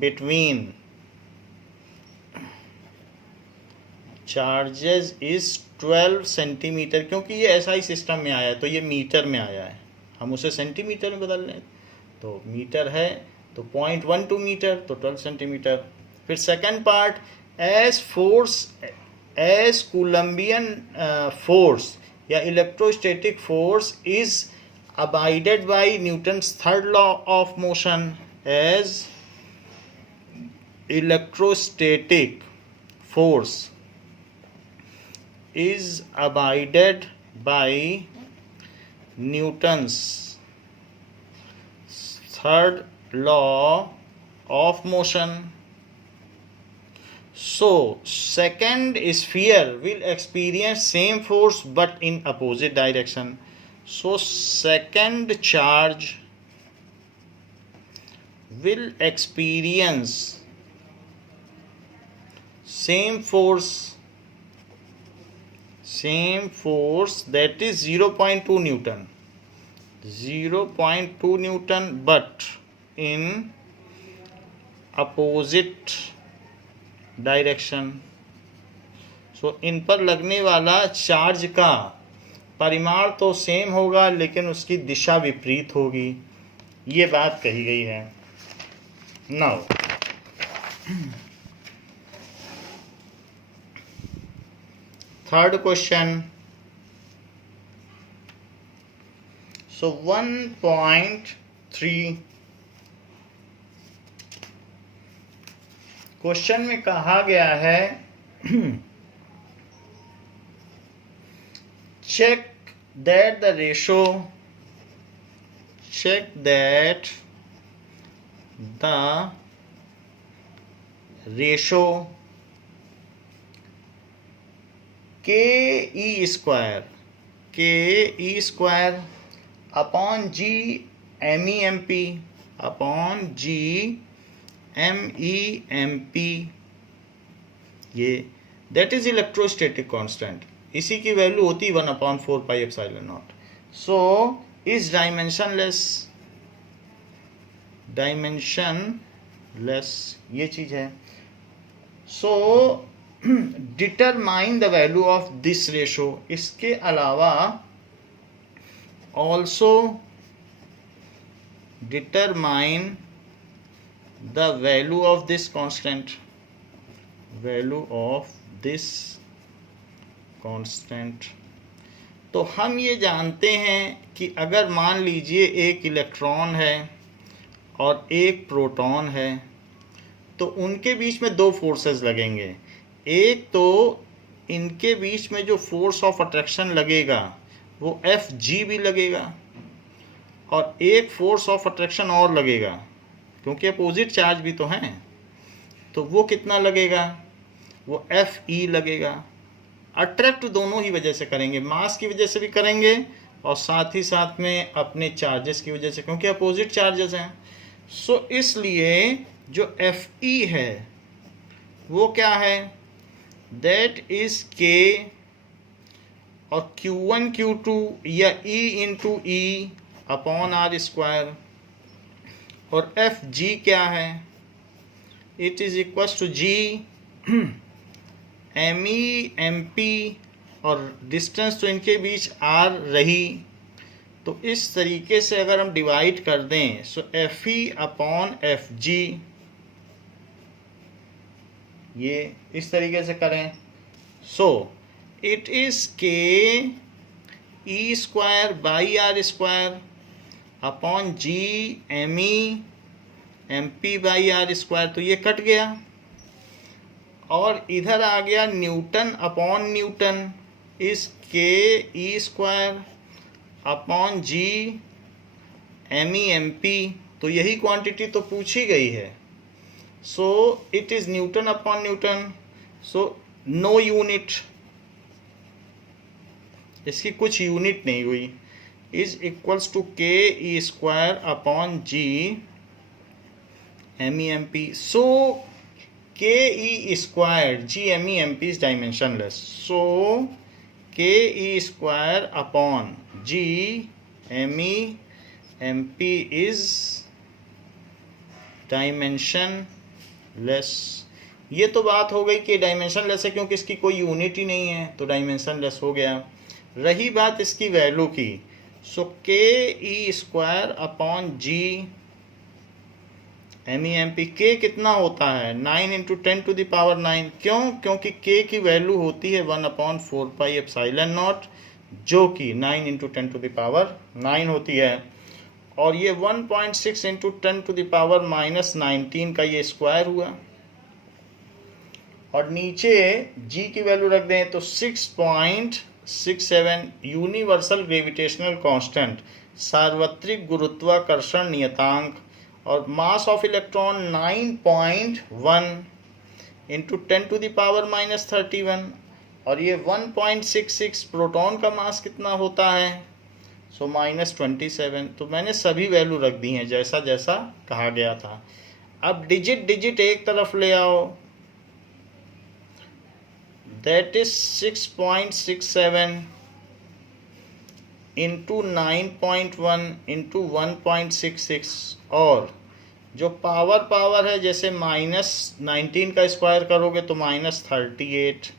between charges is 12 centimetre, क्योंकि ये एसआई सिस्टम में आया है तो ये मीटर में आया है, हम उसे सेंटीमीटर में बदल लें, तो मीटर है तो 0.12 मीटर, तो 12 सेंटीमीटर। फिर सेकंड पार्ट, एज कूलम्बियन फोर्स या electrostatic force is abided by Newton's third law of motion, as electrostatic force is abided by Newton's third law of motion. So second sphere will experience same force but in opposite direction. So second charge will experience same force that is 0.2 Newton, 0.2 Newton but in opposite direction. So इन पर लगने वाला charge का परिमाण तो same होगा लेकिन उसकी दिशा विपरीत होगी, ये बात कही गई है। नाउ थर्ड क्वेश्चन, सो 1.3 क्वेश्चन में कहा गया है check that the ratio ke square upon g MEMP ये that is electrostatic constant, इसी की वैल्यू होती 1/4πε0। सो इज डायमेंशनलेस ये चीज है। So determine the value of this ratio, इसके अलावा also determine the value of this constant, constant. तो हम ये जानते हैं कि अगर मान लीजिए एक इलेक्ट्रॉन है और एक प्रोटॉन है, तो उनके बीच में दो फोर्सेस लगेंगे। एक तो इनके बीच में जो फोर्स ऑफ अट्रैक्शन लगेगा वो Fg भी लगेगा, और एक फोर्स ऑफ अट्रैक्शन और लगेगा क्योंकि अपोजिट चार्ज भी तो हैं, तो वो कितना लगेगा, वो Fe लगेगा। अट्रैक्ट दोनों ही वजह से करेंगे, मास की वजह से भी करेंगे और साथ ही साथ में अपने चार्जेस की वजह से, क्योंकि अपोजिट चार्जेस हैं। सो इसलिए जो Fe है वो क्या है, दैट इज के, और Q1 Q2 या E into E upon R square, और एफ जी क्या है, it is equal to G M E M P, और डिस्टेंस तो इनके बीच आर रही। तो इस तरीके से अगर हम डिवाइड कर दें, so F E upon F G, ये इस तरीके से करें, so it is K E square by R square upon G M E M P by R square. तो ये कट गया, और इधर आ गया Newton upon Newton is K E square upon G M E M P. तो यही quantity तो पूछी गई है, so it is Newton upon Newton, so no unit, इसकी कुछ यूनिट नहीं हुई, is equals to K E square upon G M E M P. So K E square G M E M P is dimensionless, so K E square upon G M E M P is dimensionless. ये तो बात हो गई कि dimensionless है क्योंकि इसकी कोई यूनिट ही नहीं है, तो डायमेंशनलेस हो गया। रही बात इसकी वैल्यू की, so K E square upon G M E M P, के कितना होता है 9 इंटू 10 टू द पावर 9। क्यों? क्योंकि के की वैल्यू होती है 1/4 पाई एप्सिलॉन नॉट, जो कि 9 इंटू 10 टू द पावर 9 होती है, और ये 1.6 इंटू 10 टू द पावर -19 का ये स्क्वायर हुआ, और नीचे जी की वैल्यू रख दें तो 6.67 यूनिवर्सल ग्रेविटेशनल कांस्टेंट, सार्वत्रिक गुरुत्वाकर्षण नियतांक, और mass of electron 9.1 into 10 to the power -31, और ये 1.66 प्रोटॉन का मास कितना होता है, सो -27। तो मैंने सभी वैल्यू रख दी हैं जैसा जैसा कहा गया था। अब डिजिट डिजिट एक तरफ ले आओ, दैट इज 6.67 इंटू 9.1 इंटू 1.66, और जो पावर है जैसे -19 का स्क्वायर करोगे तो -38।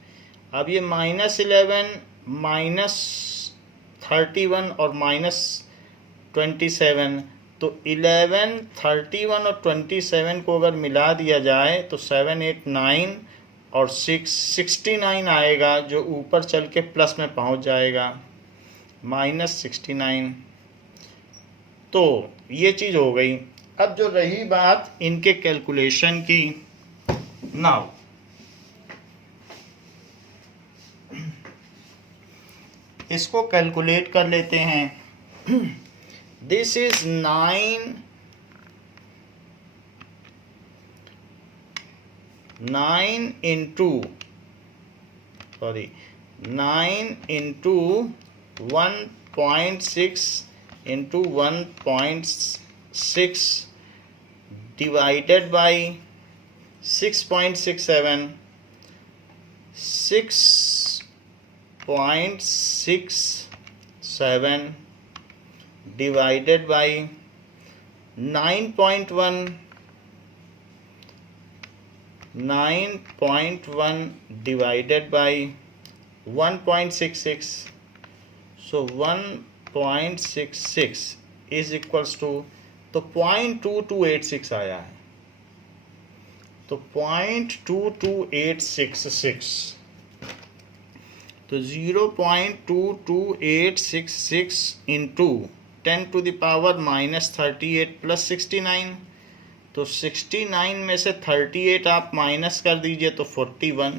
अब ये -11 -31 और -27, तो 11, 31 और 27 को अगर मिला दिया जाए तो 7, 8, 9 और 69 आएगा, जो ऊपर चल के प्लस में पहुंच जाएगा -69। तो ये चीज़ हो गई। अब जो रही बात इनके कैलकुलेशन की, नाउ इसको कैलकुलेट कर लेते हैं। This is 9 into 1.6 into 1.6 divided by 6.67, 6.67 divided by 9.1, 9.1 divided by 1.66, so 1.66 is equals to, तो 0.2286 आया है, तो 0.22866, तो 0.22866 into 10 to the power -38 plus 69, तो 69 में से 38 आप माइनस कर दीजिए तो 41।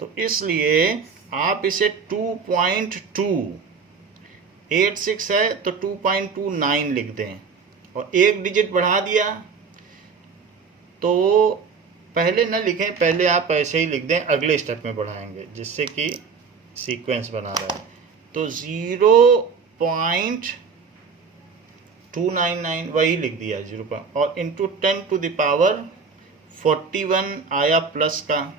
तो इसलिए आप इसे 2.286 है तो 2.29 लिख दें, और एक डिजिट बढ़ा दिया तो पहले न लिखें, पहले आप ऐसे ही लिख दें, अगले स्टेप में बढ़ाएंगे जिससे कि सीक्वेंस बना रहा है। तो 0.299 वही लिख दिया 0, और इंटू 10 टू द पावर 41 आया प्लस का,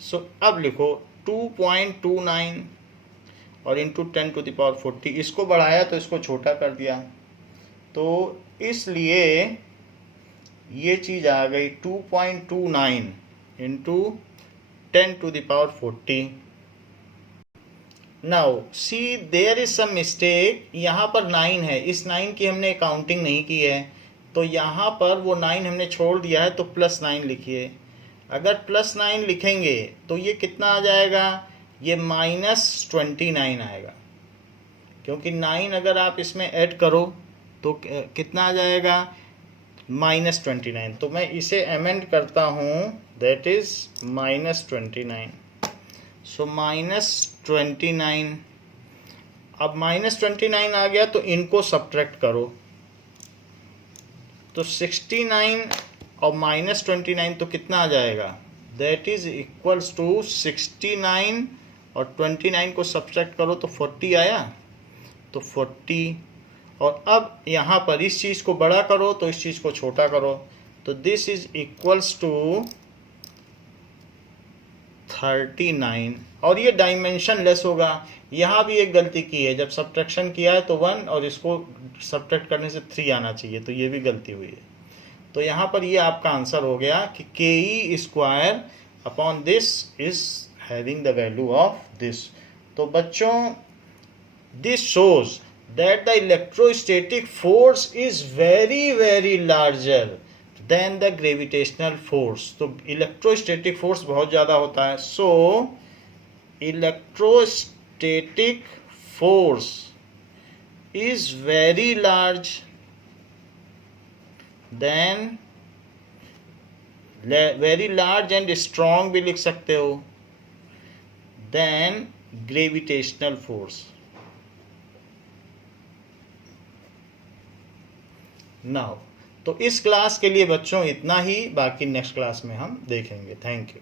सो अब लिखो 2.29 और इंटू 10⁻40, इसको बढ़ाया तो इसको छोटा कर दिया, तो इसलिए ये चीज़ आ गई 2.29 into 10⁻40। Now see there is some mistake, यहाँ पर 9 है, इस 9 की हमने काउंटिंग नहीं की है, तो यहाँ पर वो 9 हमने छोड़ दिया है, तो +9 लिखिए। अगर +9 लिखेंगे तो ये कितना आ जाएगा, ये -29 आएगा, क्योंकि 9 अगर आप इसमें ऐड करो तो कितना आ जाएगा, -29। तो मैं इसे अमेंड करता हूँ, दैट इज -29। सो -29, अब -29 आ गया तो इनको सब्ट्रैक्ट करो, तो 69 और -29 तो कितना आ जाएगा, दैट इज इक्वल्स टू 69 और 29 को सब्ट्रैक्ट करो तो 40 आया, तो 40। और अब यहाँ पर इस चीज़ को बड़ा करो तो इस चीज़ को छोटा करो, तो दिस इज इक्वल्स टू 39, और ये डायमेंशन लेस होगा। यहाँ भी एक गलती की है, जब सब्ट्रैक्शन किया है तो 1 और इसको सब्ट्रैक्ट करने से 3 आना चाहिए, तो ये भी गलती हुई है। तो यहाँ पर ये आपका आंसर हो गया कि ke² upon this is having the value of this. तो बच्चों, this shows that the electrostatic force is very larger than the gravitational force। तो इलेक्ट्रोस्टैटिक फोर्स बहुत ज़्यादा होता है, सो electrostatic force is very large than, very large and strong भी लिख सकते हो, than gravitational force। नाउ तो इस क्लास के लिए बच्चों इतना ही, बाकी नेक्स्ट क्लास में हम देखेंगे। Thank you.